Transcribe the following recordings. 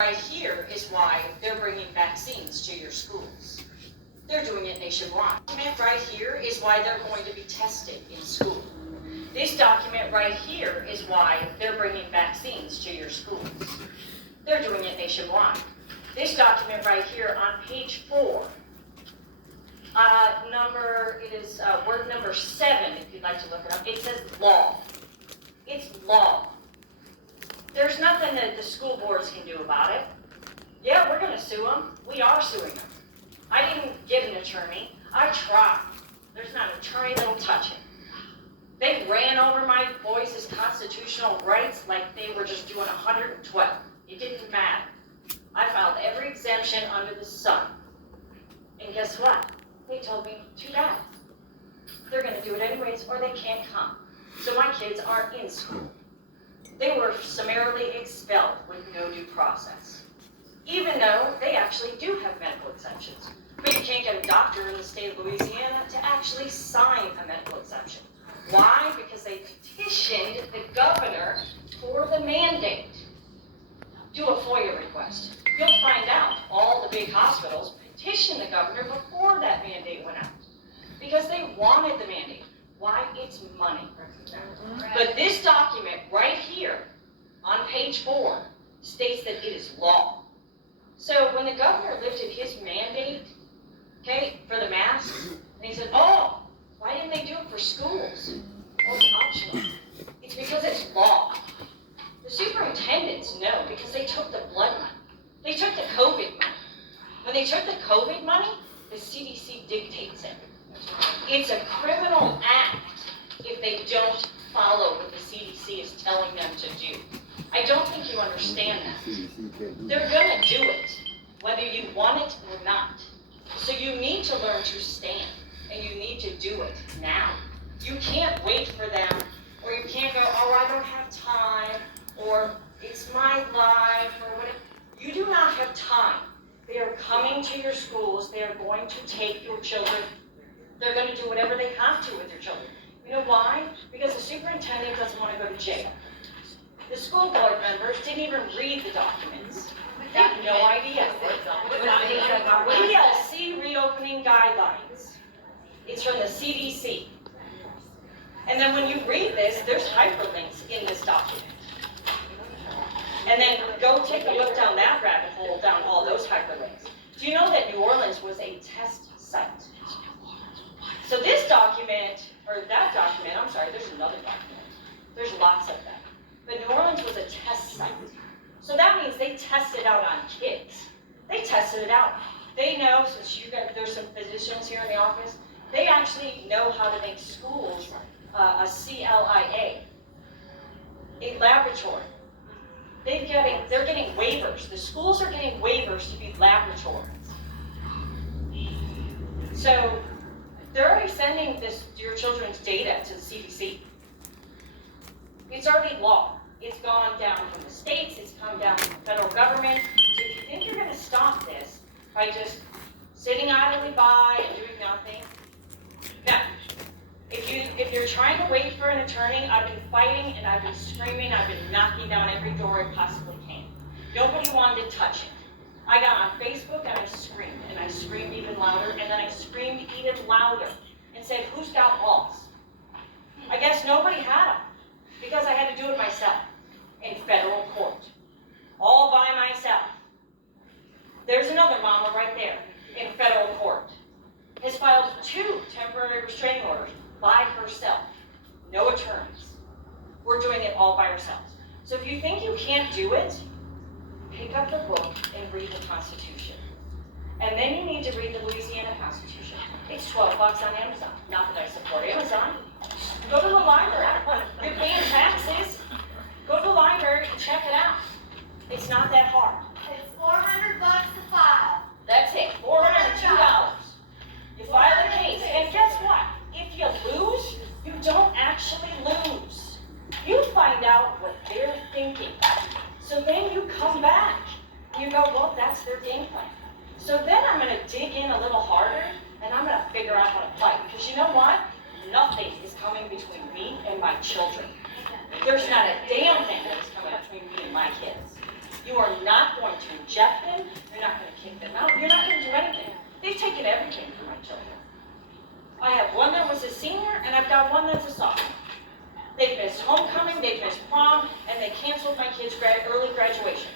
Right here is why they're bringing vaccines to your schools. They're doing it nationwide. This document right here is why they're going to be tested in school. This document right here is why they're bringing vaccines to your schools. They're doing it nationwide. This document right here on page 4, word number 7, if you'd like to look it up, it says law. It's law. There's nothing that the school boards can do about it. Yeah, we're going to sue them. We are suing them. I didn't get an attorney. I tried. There's not an attorney that'll touch it. They ran over my boys' constitutional rights like they were just doing 112. It didn't matter. I filed every exemption under the sun. And guess what? They told me, too bad. They're going to do it anyways, or they can't come. So my kids aren't in school. They were summarily expelled with no due process, even though they actually do have medical exemptions. But you can't get a doctor in the state of Louisiana to actually sign a medical exemption. Why? Because they petitioned the governor for the mandate. Do a FOIA request. You'll find out all the big hospitals petitioned the governor before that mandate went out because they wanted the mandate. Why? It's money. But this document right here on page 4 states that it is law. So when the governor lifted his mandate, okay, for the masks, and he said, oh, why didn't they do it for schools? Well, it's optional. It's because it's law. The superintendents know because they took the blood money. They took the COVID money. When they took the COVID money, the CDC dictates it. It's a criminal act if they don't follow what the CDC is telling them to do. I don't think you understand that. They're going to do it, whether you want it or not. So you need to learn to stand, and you need to do it now. You can't wait for them, or you can't go, oh, I don't have time, or it's my life, or whatever. You do not have time. They are coming to your schools. They are going to take your children. They're going to do whatever they have to with your children. You know why? Because the superintendent doesn't want to go to jail. The school board members didn't even read the documents. They have no idea. ELC reopening guidelines. It's from the CDC. And then when you read this, there's hyperlinks in this document. And then go take a look down that rabbit hole, down all those hyperlinks. Do you know that New Orleans was a test site? So this document, or that document, I'm sorry, there's another document. There's lots of them. But New Orleans was a test site. So that means they tested out on kids. They tested it out. They know, since there's some physicians here in the office, they actually know how to make schools a CLIA, a laboratory. They're getting waivers. The schools are getting waivers to be laboratories. So they're already sending your children's data to the CDC. It's already law. It's gone down from the states. It's come down from the federal government. So if you think you're going to stop this by just sitting idly by and doing nothing, no. If you're trying to wait for an attorney, I've been fighting and I've been screaming. I've been knocking down every door I possibly can. Nobody wanted to touch it. I got on Facebook and I screamed even louder, and then I screamed even louder and said, who's got balls? I guess nobody had them because I had to do it myself in federal court, all by myself. There's another mama right there in federal court. Has filed 2 temporary restraining orders by herself. No attorneys. We're doing it all by ourselves. So if you think you can't do it, pick up the book and read the Constitution. And then you need to read the Louisiana Constitution. It's $12 on Amazon. Not that I support Amazon. Go to the library. You're paying taxes. Go to the library and check it out. It's not that hard. It's $400 to file. That's it. $402. You file the case. And guess what? If you lose, you don't actually lose. You find out what they're thinking. So then you come back. You go, well, that's their game plan. So then I'm going to dig in a little harder, and I'm going to figure out how to fight. Because you know what? Nothing is coming between me and my children. There's not a damn thing that is coming between me and my kids. You are not going to inject them. You're not going to kick them out. You're not going to do anything. They've taken everything from my children. I have one that was a senior, and I've got one that's a sophomore. They've missed homecoming, they've missed prom, and they canceled my kids' early graduation.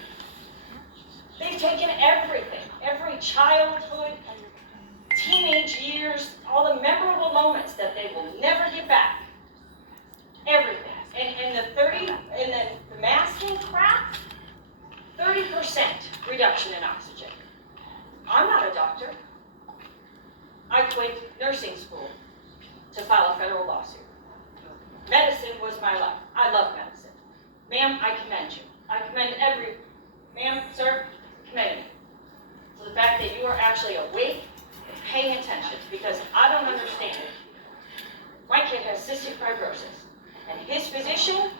They've taken everything, every childhood, teenage years, all the memorable moments that they will never get back. Everything. And the masking crap, 30% reduction in oxygen. I'm not a doctor. I quit nursing school to file a federal lawsuit. Medicine was my life. I love medicine. Ma'am, I commend you. I commend ma'am, sir, commend you. So the fact that you are actually awake and paying attention, because I don't understand it. My kid has cystic fibrosis, and his physician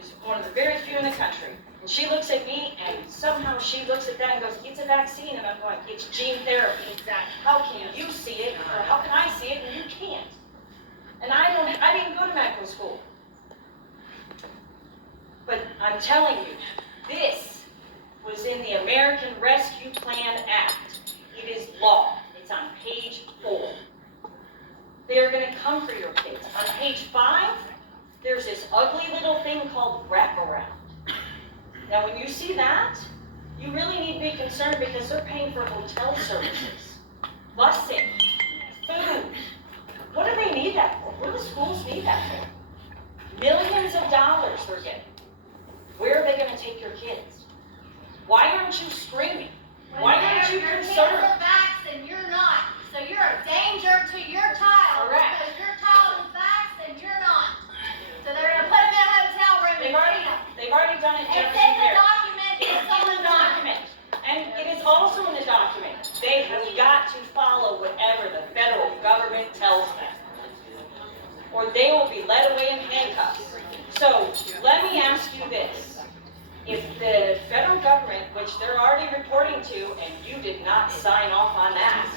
is one of the very few in the country. And she looks at me, and somehow she looks at that and goes, it's a vaccine. And I'm going, it's gene therapy. Exactly. How can you see it, or how can I see it, and you can't? And I didn't go to medical school. But I'm telling you, this was in the American Rescue Plan Act. It is law. It's on page 4. They are going to come for your kids. On page 5, there's this ugly little thing called wraparound. Now, when you see that, you really need to be concerned because they're paying for hotel services, busing, food. What do they need that for? What do the schools need that for? Millions of dollars they're getting. Where are they going to take your kids? Why aren't you screaming? Why aren't you concerned? Your kids are vaxxed and you're not. So you're a danger to your child. Correct. Because your child is vaxxed and you're not. So they're going to put them in a hotel room and feed them. They've already done it. It's in the document. It's in the document. And it is also in the document. They have got to follow whatever the federal government tells them, or they will be led away in handcuffs. So let me ask you this. If the federal government, which they're already reporting to, and you did not sign off on that,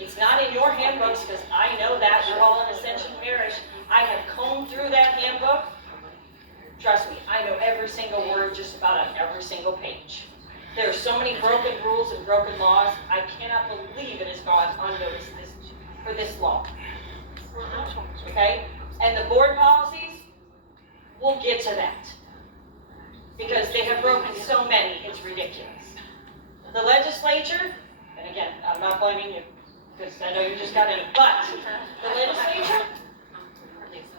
it's not in your handbooks, because I know that, you're all in Ascension Parish. I have combed through that handbook. Trust me, I know every single word just about on every single page. There are so many broken rules and broken laws. I cannot believe it has gone unnoticed for this long. Okay? And the board policies, we'll get to that. Because they have broken so many, it's ridiculous. The legislature, and again, I'm not blaming you, because I know you just got in, but the legislature,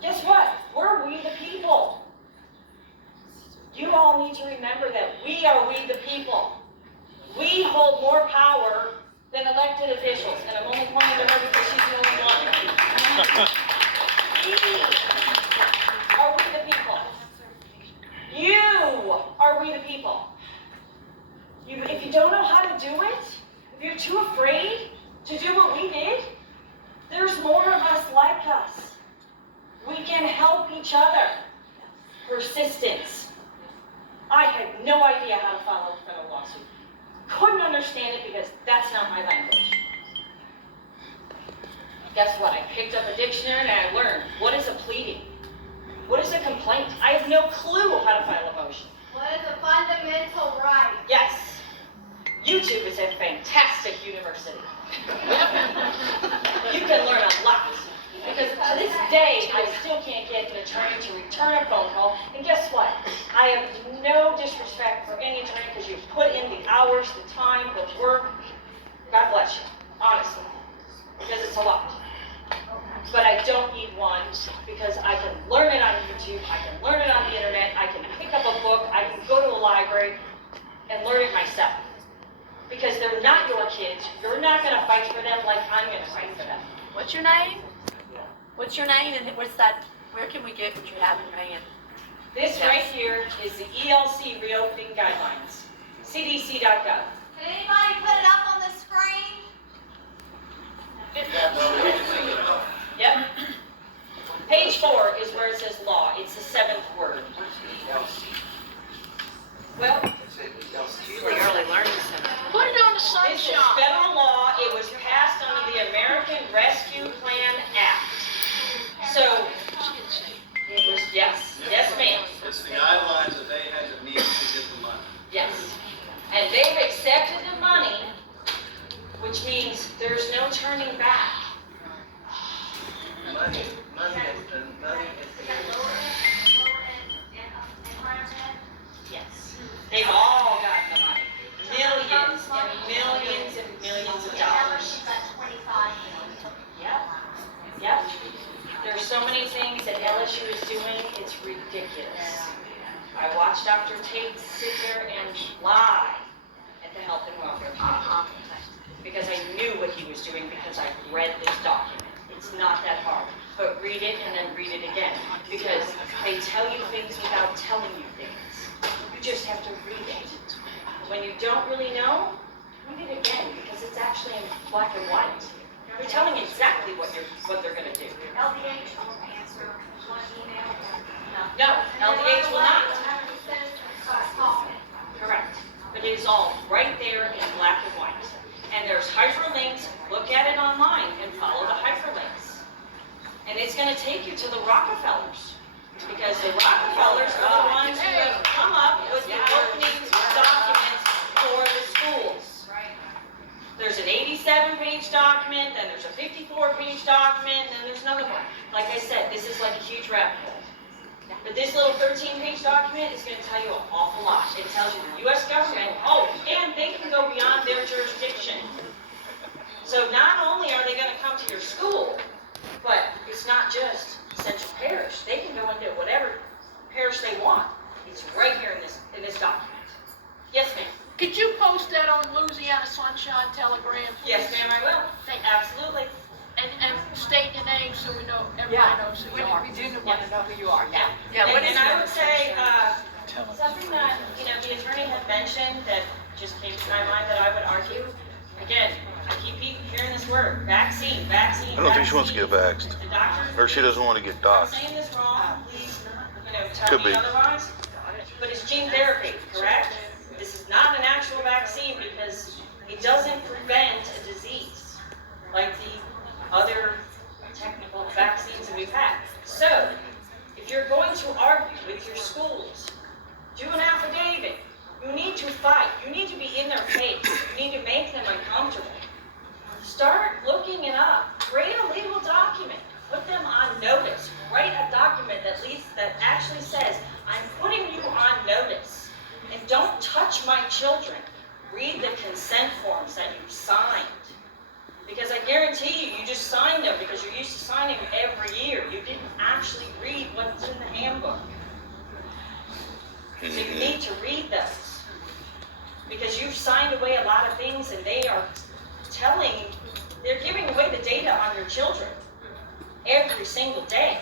guess what? We're we the people. You all need to remember that we are we the people. We hold more power than elected officials, and I'm only pointing to her because she's the only one. We are we the people. You are we the people. If you don't know how to do it, if you're too afraid to do what we did, there's more of us like us. We can help each other. Persistence. I had no idea how to file a federal lawsuit. Couldn't understand it because that's not my language. Guess what? I picked up a dictionary and I learned, what is a pleading? What is a complaint? I have no clue how to file a motion. What is a fundamental right? Yes. YouTube is a fantastic university. You can learn a lot. Because to this day, I still can't get an attorney to return a phone call. And guess what? I have no disrespect for any attorney because you've put in the hours, the time, the work. God bless you, honestly. Because it's a lot. But I don't need one because I can learn it on YouTube, I can learn it on the internet, I can pick up a book, I can go to a library and learn it myself. Because they're not your kids, you're not going to fight for them like I'm going to fight for them. What's your name? What's your name and what's that? Where can we get what you have in your hand? This right here is the ELC reopening guidelines, cdc.gov. Can anybody put it up on the screen? Yep. Page 4 is where it says law. It's the 7th word. Well, The early learning center. Put it on the this is sunshine. federal law. It was passed under the American Rescue Plan Act. So, it was, yes, ma'am. It's the guidelines that they had to meet to get the money. Yes. turning back. Money is the Yes. They've all gotten the money. Millions and millions and millions of dollars. Yep. Yep. There's so many things that LSU is doing, it's ridiculous. I watched Dr. Tate sit there and lie at the Health and Welfare Committee. Because I knew what he was doing because I read this document. It's not that hard. But read it and then read it again. Because they tell you things without telling you things. You just have to read it. When you don't really know, read it again because it's actually in black and white. They're telling you exactly what they're going to do. LDH won't answer one email. No, LDH will not. Call. Correct. But it is all right there in black and white. And there's hyperlinks. Look at it online and follow the hyperlinks. And it's going to take you to the Rockefellers. Because the Rockefellers are the ones who have come up with the opening documents for the schools. There's an 87-page document, then there's a 54-page document, and then there's another one. Like I said, this is like a huge rabbit hole. But this little 13-page document is going to tell you an awful lot. It tells you the U.S. government, and they can go beyond their jurisdiction. So not only are they going to come to your school, but it's not just Central Parish. They can go into whatever parish they want. It's right here in this document. Yes, ma'am. Could you post that on Louisiana Sunshine Telegram? Yes, ma'am, I will. Absolutely. And state your name so we know, everybody knows who you are. We do want to know who you are, yeah. And I would say, something that, the attorney had mentioned that just came to my mind that I would argue, again, I keep hearing this word, vaccine. I don't think she wants to get vaxxed. The doctors. Or she doesn't want to get I'm doxxed. saying this wrong, please, tell Could me be. otherwise. But it's gene therapy, correct? This is not an actual vaccine because it doesn't prevent a disease like the other technical vaccines that we've had. So, if you're going to argue with your schools, do an affidavit. You need to fight. You need to be in their face. You need to make them uncomfortable. Start looking it up. Create a legal document. Put them on notice. Write a document that actually says, I'm putting you on notice. And don't touch my children. Read the consent forms that you signed. Because I guarantee you, you just signed them because you're used to signing them every year. You didn't actually read what's in the handbook. So you need to read those. Because you've signed away a lot of things and they're giving away the data on your children every single day.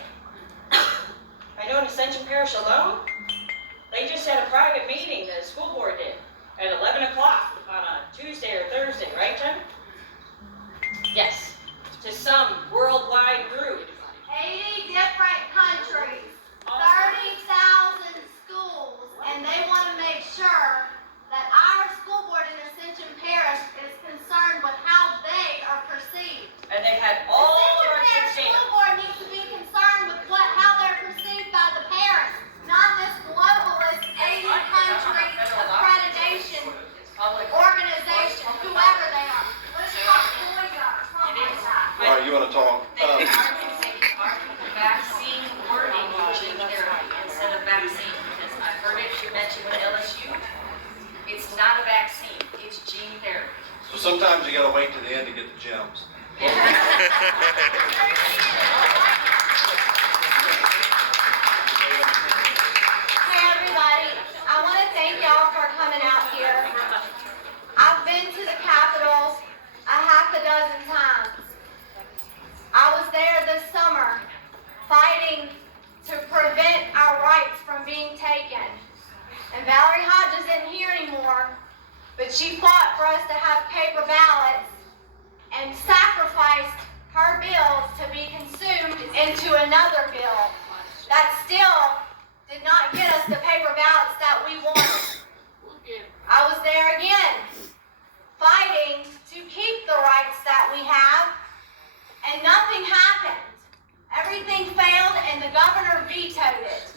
I know in Ascension Parish alone, they just had a private meeting, the school board did, at 11 o'clock on a Tuesday or Thursday, right, Jen? Yes, to some worldwide group. 80 different countries, 30,000 schools, and they want to make sure that our school board in Ascension Parish is concerned with how they are perceived. And they had all Ascension our Parish data. School Board needs to be concerned with how they're perceived by the parents, not this globalist 80 country accreditation organization, whoever they are. Let's talk boys are, something like that. All right, you want to talk? They are vaccine wording gene therapy instead of vaccine, because I heard it mentioned with LSU. It's not a vaccine, it's gene therapy. So sometimes you gotta wait to the end to get the gems. Hey everybody, I want to thank y'all for coming out here. I've been to the Capitol a half a dozen times. I was there this summer fighting to prevent our rights from being taken. And Valerie Hodges isn't here anymore, but she fought for us to have paper ballots and sacrificed her bills to be consumed into another bill that still did not get us the paper ballots that we wanted. I was there again, fighting to keep the rights that we have, and nothing happened. Everything failed and the governor vetoed it.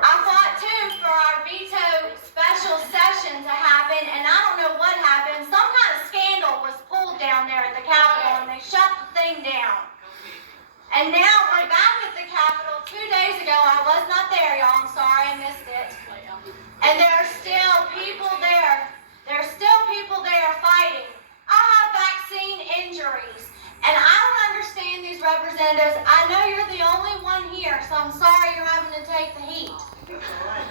I fought too for our veto special session to happen, and I don't know what happened. Some kind of scandal was pulled down there at the And now we're back at the Capitol 2 days ago. I was not there, y'all. I'm sorry I missed it. And there are still people there. There are still people there fighting. I have vaccine injuries. And I don't understand these representatives. I know you're the only one here, so I'm sorry you're having to take the heat.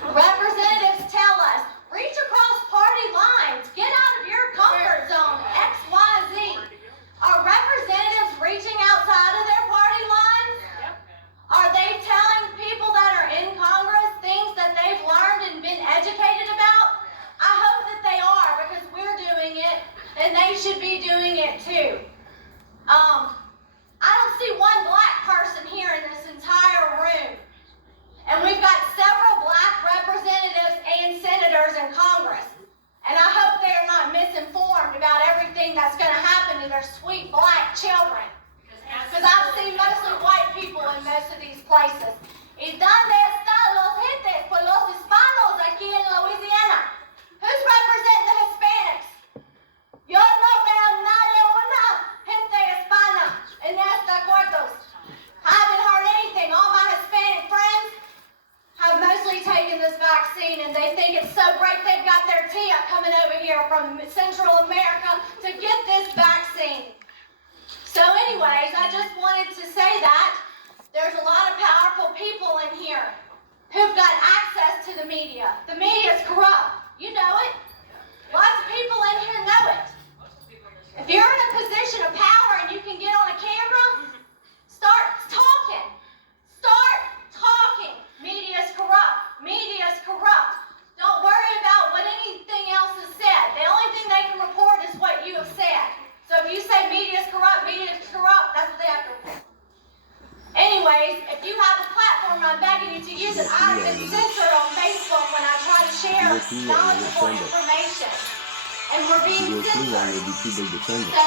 Representatives tell us, reach across party lines. Get out of your comfort zone. X, Y, Z. Are representatives reaching outside of their party lines? Are they telling people that are in Congress things that they've learned and been educated about? I hope that they are, because we're doing it, and they should be doing it too. I don't see one black person here in this entire room. And we've got several black representatives and senators in Congress. And I hope they are not misinformed about everything that's going to happen to their sweet black children. Because I've seen mostly white people in most of these places. ¿Y dónde están los gentes por los hispanos aquí en Louisiana? Who's representing the Hispanics? Yo no veo nadie una gente hispana en estos cuartos. I haven't heard anything. All my Hispanic friends have mostly taken this vaccine, and they think it's so great they've got their tia coming over here from Central America to get this vaccine. So anyways, I just wanted to say that there's a lot of powerful people in here who've got access to the media. The media is corrupt. You know it. Lots of people in here know it. If you're in a position of power and you can get on a camera, start talking. Start talking. Media is corrupt. Media is corrupt. Don't worry about what anything else is said. The only thing they can report is what you have said. So if you say media is corrupt, that's what they have to report. Anyways, if you have a platform, I'm begging you to use it. I've been censored on Facebook when I try to share knowledgeable information. And we're being censored. So